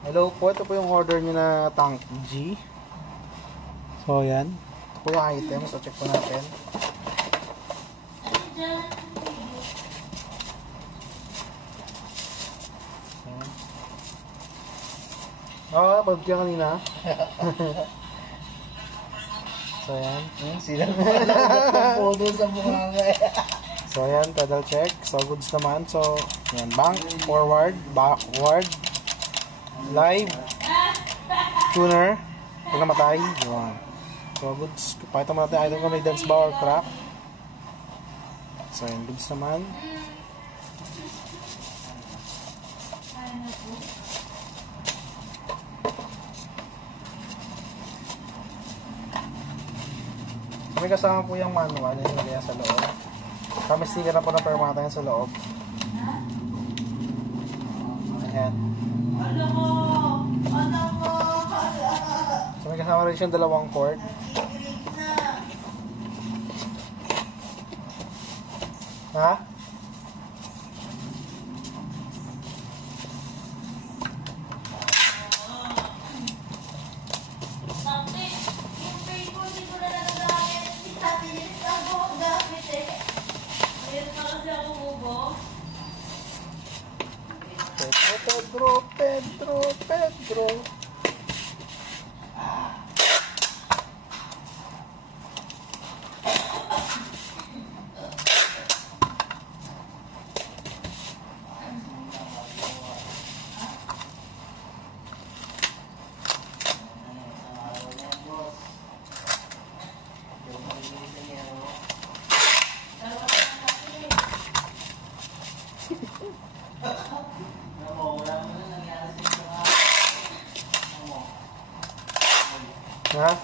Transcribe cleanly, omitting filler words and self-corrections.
Hello po, ito po yung order nyo na tank G. So, yan. Ito po yung item. So, check po natin. Oo, pag ka kanina. So, yan. Sila ng podo sa mukha nga eh. So, yan. Pedal check. So, goods naman. So, yan. Bank, forward, backward, live, tuner, pag namatay, yun. So, goods. Pakita mo natin item kung may dance ba or crack. So, yan. Goods naman. May kasama po yung manual, yung nilagay sa loob. Kami sticker na po ng permata yan sa loob. Ayan. So may kasama rin siyang dalawang cord. Ha? Pedro. Ha?